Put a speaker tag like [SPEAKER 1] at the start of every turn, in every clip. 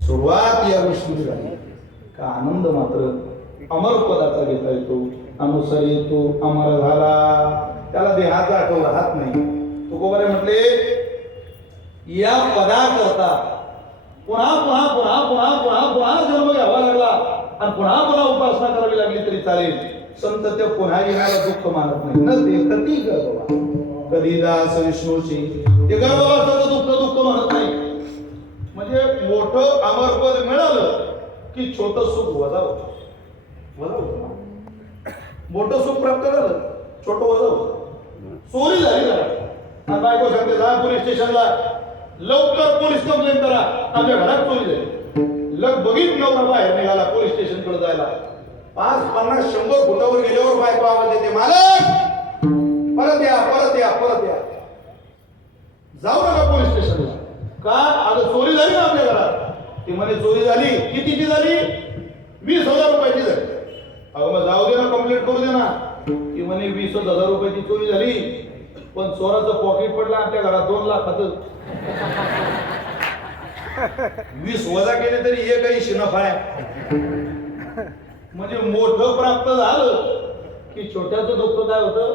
[SPEAKER 1] सुरुवात या गोष्टीची झाली. का आनंद मात्र अमर पदाचा घेता येतो अनुसरी येतो अमर झाला. त्याला देहाचा आठवला राहत नाही. तुकोबारे म्हटले या पदाकरता पुन्हा पुन्हा पुन्हा पुन्हा पुन्हा पुन्हा जन्म घ्यावा लागला. आणि पुन्हा पुन्हा उपासना करावी लागली तरी चालेल. संत त्या पुन्हा येणारा दुःख मानत नाही. न देखती गर्भवा कधी दास विष्णूची? ते गर्भवासाचं दुःख दुःख म्हणत नाही. म्हणजे मोठं अमरपद मिळालं की छोट सुख वजा होत वजा होत मोठं सुख प्राप्त झालं छोट वजा होत चोरी झाली जरा. आणि बायको सांगते जा पोलीस स्टेशनला. लवकर पोलीस कंप्लेंट करा. आमच्या घरात चोरी झाली. लग बघित नवरा बाहेर निघाला पोलीस स्टेशनकडे जायला. पाच पन्नास शंभर फुटावर गेल्यावर बायको आवाज देते मालक! परत या परत या परत या. जाऊ नका पोलीस स्टेशनला. का? आता चोरी झाली ना आपल्या घरात? ती म्हणे चोरी झाली. कितीची झाली? वीस हजार रुपयाची झाली. अगं मग जाऊ दे ना कंप्लेंट करू दे ना. ती म्हणे वीस हजार रुपयाची चोरी झाली. पण चोराचं पॉकेट पडलं आपल्या घरात दोन लाखाचं. वीस वजा केले तरी एक ऐंशी नफा आहे म्हणजे मोठं प्राप्त झालं की छोट्याचं दुःख काय होतं?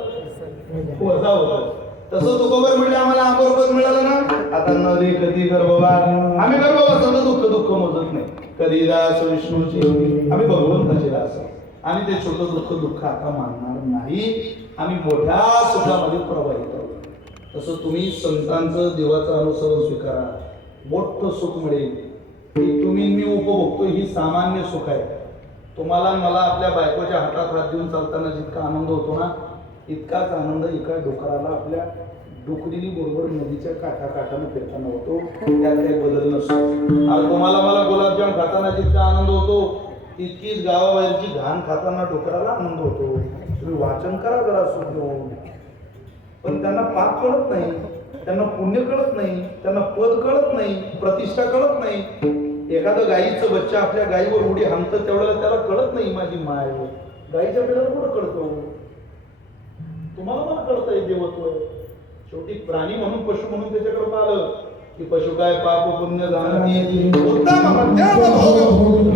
[SPEAKER 1] वजा होत तसं तुकोबर म्हणजे आम्हाला आंबरपद मिळालं ना? आता नदी कधी कर आम्ही कर सगळं दुःख दुःख मोजत नाही. कधी दास विष्णूचे आम्ही भगवंताचे दास आणि आम्ही ते छोटं दुःख दुःख आता मानणार नाही. आम्ही मोठ्या सुखामध्ये प्रवाहित आहोत. तसं तुम्ही संतांचं देवाचं अनुसरण स्वीकारा. मोठं सुख मिळेल. की तुम्ही मी उपभोगतो ही सामान्य सुख आहे. तुम्हाला मला आपल्या बायकोच्या हातात हात देऊन चालताना जितका आनंद होतो ना इतकाच आनंद एका डोकराला आपल्या डोकरीनी बरोबर नदीच्या काठा काठानं फिरताना होतो. त्यात काही बदल नसतो. आणि तुम्हाला मला गुलाबजाम खाताना जितका आनंद होतो तितकीच गावाबाहेरची घाण खाताना डोकराला आनंद होतो. तुम्ही वाचन करा जरा सुख घेऊन. पण त्यांना पाप कळत नाही त्यांना पुण्य कळत नाही त्यांना पद कळत नाही प्रतिष्ठा कळत नाही. एखादं गाईचं बच्चा आपल्या गाईवर उडी हाणतं तेवढ्याला त्याला कळत नाही माझी माय गाईच्या पिढ्याला कुठं कळतो तुम्हाला मला कळतंय देवत्व. शेवटी प्राणी म्हणून पशु म्हणून त्याच्याकडे पाहिलं की पशु काय पाप पुण्य.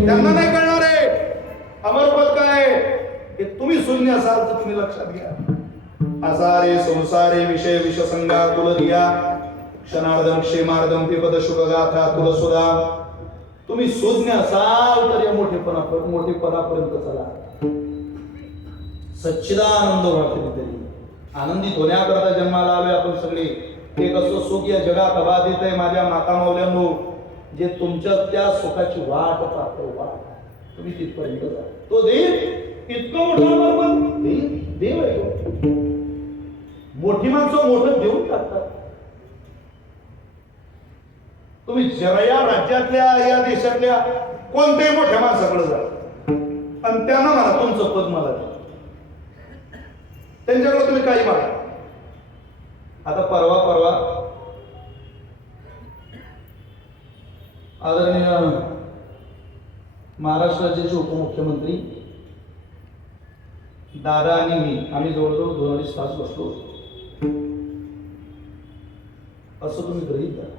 [SPEAKER 1] त्यांना नाही कळणार आहे अमरपद काय? हे तुम्ही शून्य असाल तर तुम्ही लक्षात घ्या. आसारे संसारे विषय विषसंगा तुल धिया क्षणार्धम क्षेमार्धम पिपद शुभ गाथा तुल सुधा तुम्ही सुज्ञ असाल तर या मोठेपणा मोठे पदापर्यंत चला. सच्चिदानंद आनंद वाटते आनंदित होण्याकरता जन्माला आलोय आपण सगळे. ते कसं सुख या जगात अबाधित आहे माझ्या माता मावल्यांनो जे तुमच्या त्या सुखाची वाट पाहतो वाट. तुम्ही तिथपर्यंत जा. तो देव इतकं मोठा बरोबर देव देव आहे तो. मोठी माणसं मोठं देऊन टाकतात. तुम्ही जरा या राज्यातल्या या देशातल्या कोणत्याही मोठ्या माणसाकडे जा. आणि त्यांना म्हणा तुमचं पद मला द्या. त्यांच्याकडे तुम्ही काही मागा. आता परवा परवा आदरणीय महाराष्ट्र राज्याचे उपमुख्यमंत्री दादा आणि मी आम्ही जवळजवळ दोन अडीच तास बसलो असं तुम्ही गृहीत द्या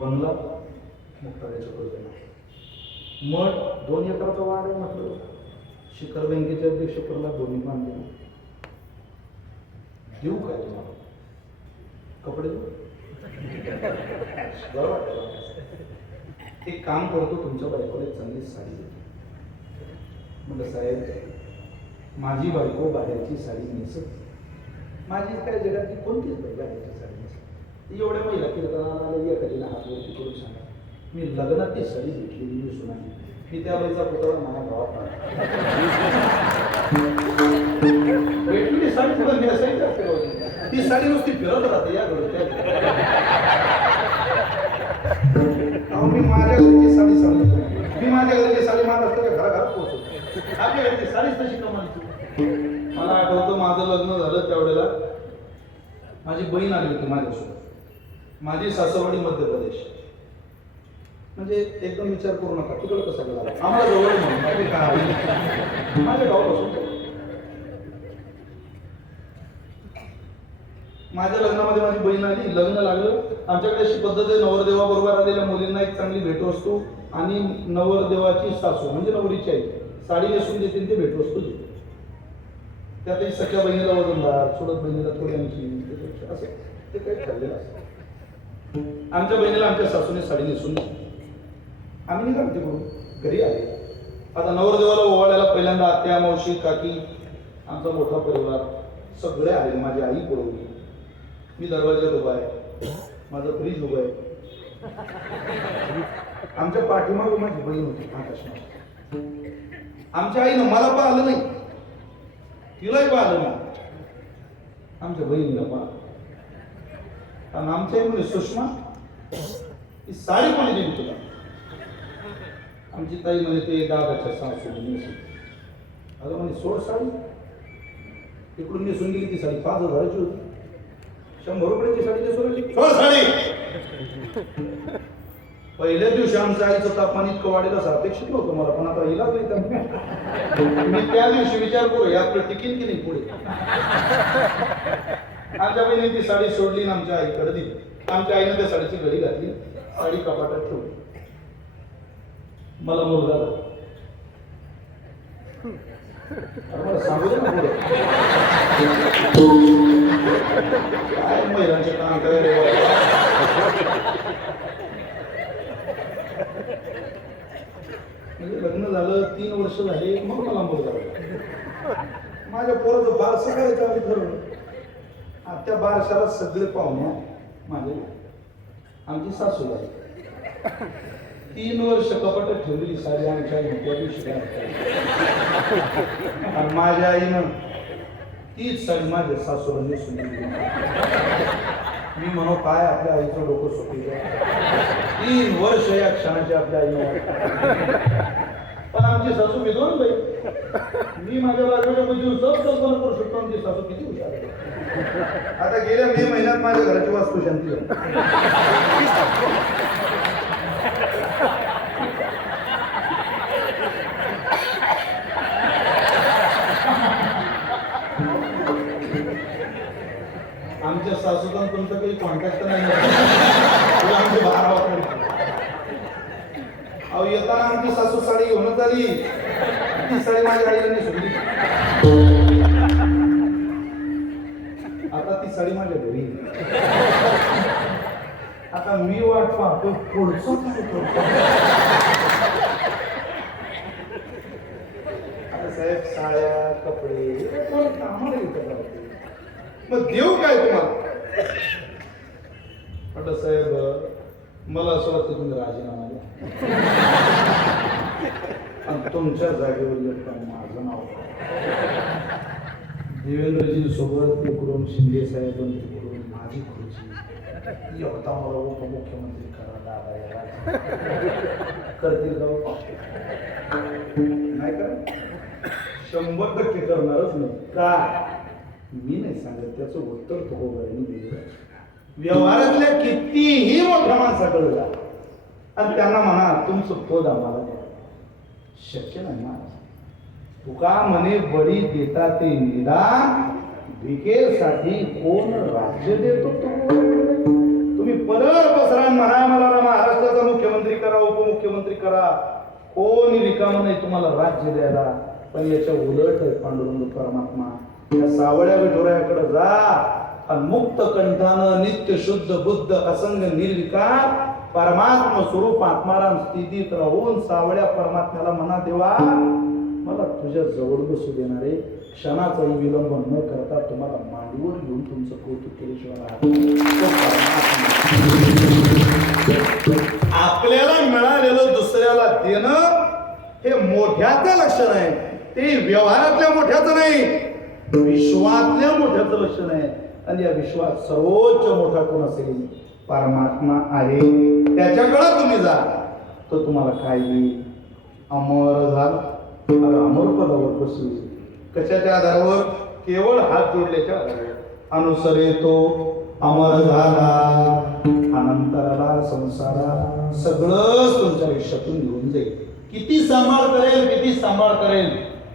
[SPEAKER 1] बंगला मुक्ताराच्या करू मठ दोन एकराचा वाढ आहे म्हटलं शिखर बँकेचे अध्यक्षपदाला दोन्ही बांधले देऊ काय तुम्हाला? कपडे देऊ? बरं वाटतं एक काम करतो तुमच्या बायकोला एक चांगली साडी देतो. म्हटलं साहेब माझी बायको बाहेरची साडी नेसत माझी काय जगातली कोणतीच बाई बाहेरची साडी एवढ्या महिला कीर्तनाला एखादीला हात वरती करून सांगा मी लग्नात ती साडी घेतलेली मी सुनाली मी त्या बाईचा पुतळा माझ्या गावात. भेटलेली साडी तुला नेसायची असते बाई. ती साडी नुसती फिरत राहते या घरी, त्या घरी. अहो, मी माझ्या घरची साडी सांगतो मी माझ्या घरची साडी महाराष्ट्राच्या घराघरात पोहोचवतो आपल्या घरची साडीच तशी कमालची मला आठवतं माझं लग्न झालं त्यावेळेला माझी बहीण आली होती माझ्यासोबत माझी सासवडी मध्य प्रदेश. म्हणजे एकदम विचार करू नका तिकडं कसं झालं आम्हाला जवळ आहे म्हणून बाकी माझ्या माझ्या लग्नामध्ये माझी बहीण आली लग्न लागलं. आमच्याकडे अशी पद्धत आहे नवरदेवाबरोबर आलेल्या मुलींना एक चांगली भेटवस्तू आणि नवरदेवाची सासू म्हणजे नवरीची आई साडी नेसून देते ते भेटवस्तू देते त्यातही सख्या बहिणीला वजनदार सोडत बहिणीला थोडी आमची असं. ते काही ठरलेलं असतं. आमच्या बहिणीला आमच्या सासूने साडी नेसून दिली. आम्ही निघालो तिकडून घरी आले. आता नवरदेवाला ओवाळायला पहिल्यांदा आत्या मावशी काकी आमचा मोठा परिवार सगळे आले. माझी आई पळवली मी दरवाज्यात उभा आहे. माझं फ्रीज उभं आहे. आमच्या पाठीमागं माझी बहीण होती आकाशमा. आमच्या आईनं मला पाहिलं नाही. तिलाही पाहिलं नाही. आमच्या बहिणीला पाहिलं. आणि आमच्या आई म्हणजे सुषमा ही साडी कोणी दिली तुला आमची ताई म्हणे ते दादाच्या सासू अगं म्हणे सोड साडी? इकडून नेसून गेली ती साडी. पाच हजाराची होती. शंभर रुपयाची साडी नेसून आली. सोड साडी? पहिल्या दिवशी आमच्या आईचं तापमान इतकं वाढेल असं अपेक्षित नव्हतं मला पण आता हिला मी त्या दिवशी विचार करू या टिकीन की नाही पुढे? आमच्या बहिणीने ती साडी सोडली आणि आमच्या आईकडे दिली. आमच्या आईने त्या साडीची घडी घातली साडी कपाटात ठेवली. मला मुलगा सांगू काय महिलांचे काम म्हणजे लग्न झालं तीन वर्ष झाले मग मला मुलगा माझ्या पोराचं बारसं करायचं आम्ही ठरवलं. त्या बारशाला सगळे पाहुणे माझे. आमची सासू तीन वर्ष कपाटात ठेवलेली साडी आमच्या आईने त्या दिवशी आणि माझ्या आईनं तीच साडी माझ्या सासूला नेसून मी म्हणू काय आपल्या आईचं डोकं सुटी तीन वर्ष या क्षणाची आपल्या आईनं पण आमची सासू विद्वान बाई. मी माझ्या बाजूच्या पैकी सब कल्पना करू शकतो आमची सासू किती हुशार आहे. आता गेल्या मे महिन्यात माझ्या घराची वास्तू शांती आमच्या सासूचा तुमचं काही कॉन्टॅक्ट नाही. आमचे बारा वाजता अहो येताना आमची सासू साडी घेऊनच आली. ती साडी माझ्या आईला नाही सुटली साडी माझ्या घरी. आता मी वाट पाहतो पुढचं काय करतो आता साहेब साड्या कपडे कोण कामाला येतं मग देऊ काय तुम्हाला? म्हटलं साहेब मला असं वाटतं तुम्ही राजीनामा द्या. आणि तुमच्या जागेवर माझं नाव देवेंद्रजी सोबत तिकडून शिंदे साहेब तिकडून माझी खुर्ची. एवढा मला उपमुख्यमंत्री करा दादा याला करतील नाही का? शंभर टक्के करणारच नाही. का? मी नाही सांगत त्याचं उत्तर तुकोबाईने दिलं व्यवहारातल्या कितीही मोठ्या माणसाकडे जा. आणि त्यांना म्हणा तुमचं पद आम्हाला द्या. शक्य नाही ना. तुका म्हणे बळी देता ते निदान भिकेसाठी कोण राज्य देतो तुम्ही परत बसरा म्हणा मला महाराष्ट्राचा मुख्यमंत्री करा उपमुख्यमंत्री करा. कोणी रिकाम नाही तुम्हाला राज्य द्यायला. पण याच्या उलट आहे पांडुरंग परमात्मा. या सावळ्या विठोऱ्याकडे जा आणि मुक्त कंठानं नित्य शुद्ध बुद्ध असंग निर्विकार परमात्मा स्वरूप आत्माराम स्थितीत राहून सावळ्या परमात्म्याला म्हणा देवा मला तुझ्या जवळ बसू देणारे क्षणाचाही विलंब न करता तुम्हाला मांडीवर घेऊन तुमचं कौतुक केल्याशिवाय आपल्याला मिळालेलं दुसऱ्याला देणं हे मोठ्याचं लक्षण आहे. ते व्यवहारातल्या मोठ्याचं नाही. विश्वातल्या मोठ्याचं लक्षण आहे. आणि या विश्वात सर्वोच्च मोठा कोण असेल? परमात्मा आहे. त्याच्याकडे तुम्ही जा. तो तुम्हाला काय देईल अमर झाला. अरे अमर पदावर कशाच्या आधारावर? केवळ हात जोडल्याच्या आधारावर. अनुसरे तो अमर झाला अनंतराला संसारा सगळंच तुमच्या आयुष्यातून घेऊन जाईल. किती सांभाळ करेल किती सांभाळ करेल?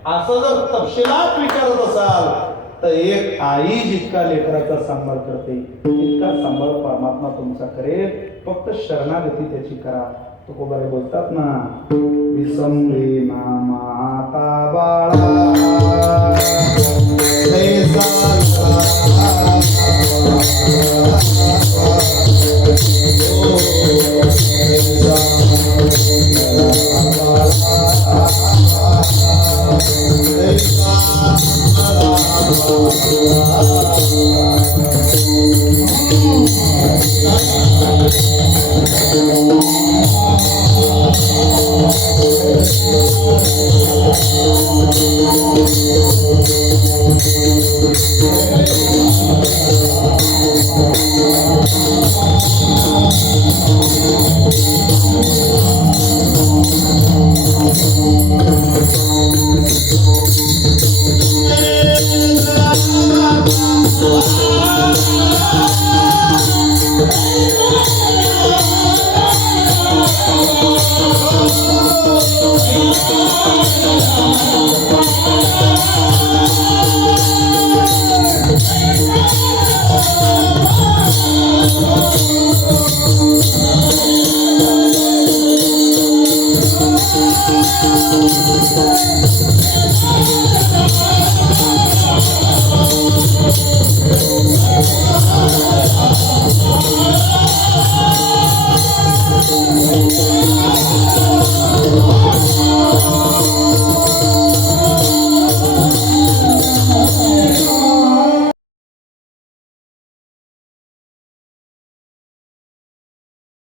[SPEAKER 1] असं जर तपशिलात विचारत असाल तर एक आई जितका लेकराचा सांभाळ करते तितका सांभाळ परमात्मा तुमचा करेल. फक्त शरणागती त्याची करा. तो कोबारे बोलतात ना विसंबी माता बाळा.
[SPEAKER 2] Thank you.